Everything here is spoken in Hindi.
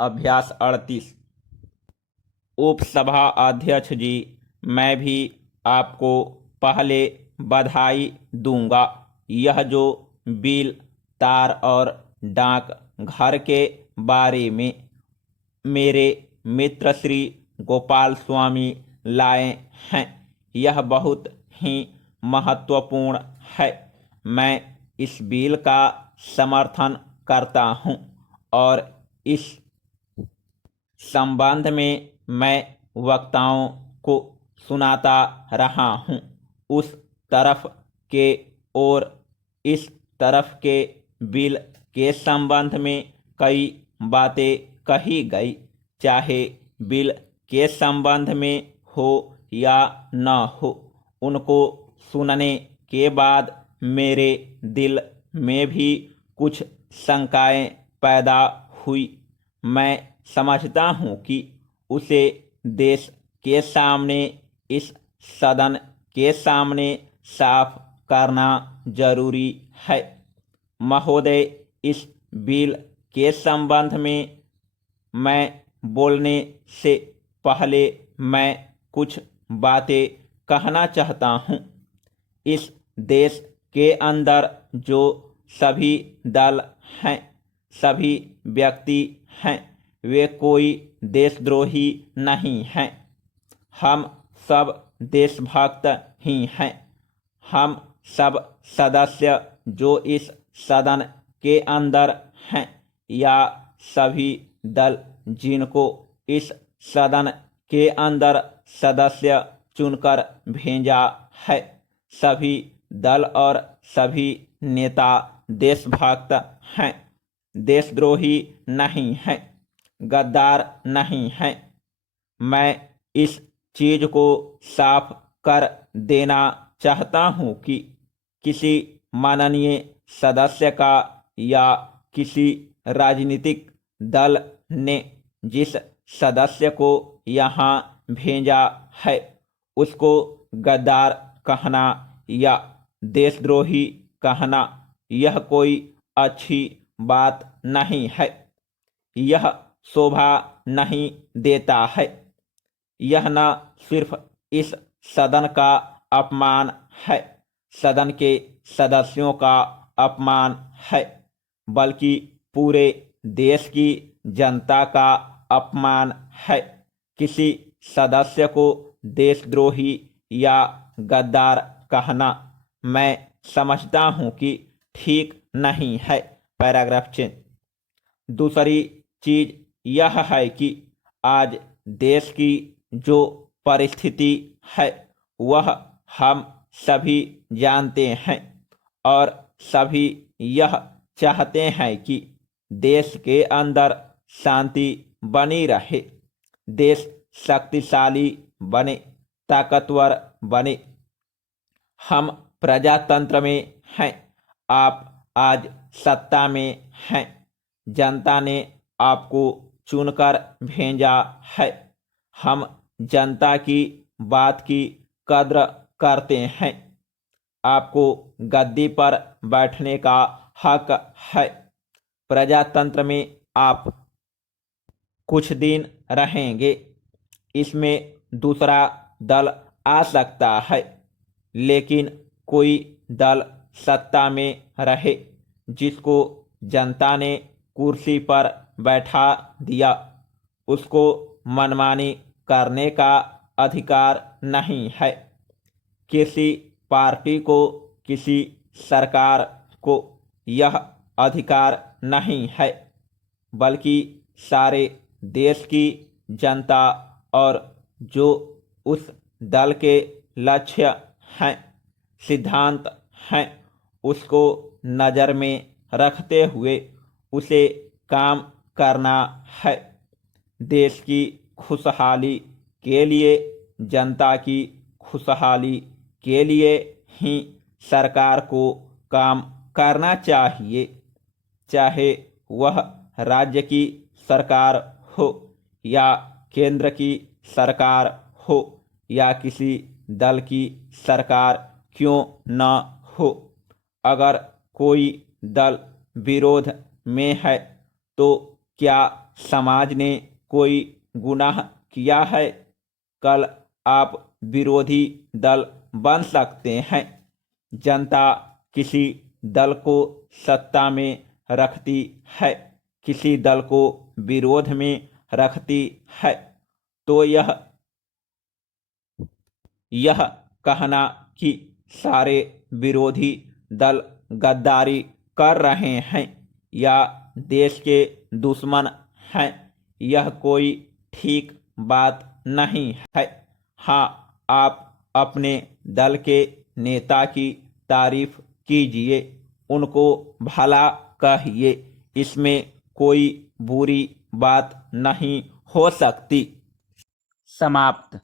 अभ्यास 38। उपसभा अध्यक्ष जी, मैं भी आपको पहले बधाई दूंगा। यह जो बिल तार और डाक घर के बारे में मेरे मित्र श्री गोपाल स्वामी लाए हैं, यह बहुत ही महत्वपूर्ण है। मैं इस बिल का समर्थन करता हूं और इस संबंध में मैं वक्ताओं को सुनाता रहा हूं। उस तरफ के और इस तरफ के बिल के संबंध में कई बातें कही गई, चाहे बिल के संबंध में हो या न हो। उनको सुनने के बाद मेरे दिल में भी कुछ शंकाएं पैदा हुई। मैं समझता हूं कि उसे देश के सामने, इस सदन के सामने साफ करना जरूरी है। महोदय, इस बिल के संबंध में मैं बोलने से पहले मैं कुछ बातें कहना चाहता हूं। इस देश के अंदर जो सभी दल हैं, सभी व्यक्ति हैं, वे कोई देशद्रोही नहीं हैं। हम सब देशभक्त ही हैं। हम सब सदस्य जो इस सदन के अंदर हैं, या सभी दल जिनको इस सदन के अंदर सदस्य चुनकर भेजा है, सभी दल और सभी नेता देशभक्त हैं, देशद्रोही नहीं हैं, गद्दार नहीं हैं। मैं इस चीज को साफ कर देना चाहता हूं कि किसी माननीय सदस्य का या किसी राजनीतिक दल ने जिस सदस्य को यहाँ भेजा है, उसको गद्दार कहना या देशद्रोही कहना यह कोई अच्छी बात नहीं है। यह शोभा नहीं देता है। यह न सिर्फ इस सदन का अपमान है, सदन के सदस्यों का अपमान है, बल्कि पूरे देश की जनता का अपमान है। किसी सदस्य को देशद्रोही या गद्दार कहना मैं समझता हूं कि ठीक नहीं है। Paragraph change. दूसरी चीज यह है कि आज देश की जो परिस्थिति है वह हम सभी जानते हैं और सभी यह चाहते हैं कि देश के अंदर शांति बनी रहे, देश शक्तिशाली बने, ताकतवर बने। हम प्रजातंत्र में हैं। आप आज सत्ता में हैं। जनता ने आपको चुनकर भेजा है। हम जनता की बात की कद्र करते हैं। आपको गद्दी पर बैठने का हक है। प्रजातंत्र में आप कुछ दिन रहेंगे, इसमें दूसरा दल आ सकता है, लेकिन कोई दल सत्ता में रहे जिसको जनता ने कुर्सी पर बैठा दिया, उसको मनमानी करने का अधिकार नहीं है। किसी पार्टी को, किसी सरकार को यह अधिकार नहीं है, बल्कि सारे देश की जनता और जो उस दल के लक्ष्य हैं, सिद्धांत हैं, उसको नज़र में रखते हुए उसे काम करना है। देश की खुशहाली के लिए, जनता की खुशहाली के लिए ही सरकार को काम करना चाहिए, चाहे वह राज्य की सरकार हो या केंद्र की सरकार हो या किसी दल की सरकार क्यों न हो। अगर कोई दल विरोध में है तो क्या समाज ने कोई गुनाह किया है? कल आप विरोधी दल बन सकते हैं। जनता किसी दल को सत्ता में रखती है, किसी दल को विरोध में रखती है। तो यह कहना कि सारे विरोधी दल गद्दारी कर रहे हैं या देश के दुश्मन हैं, यह कोई ठीक बात नहीं है। हाँ, आप अपने दल के नेता की तारीफ कीजिए, उनको भला कहिए, इसमें कोई बुरी बात नहीं हो सकती। समाप्त।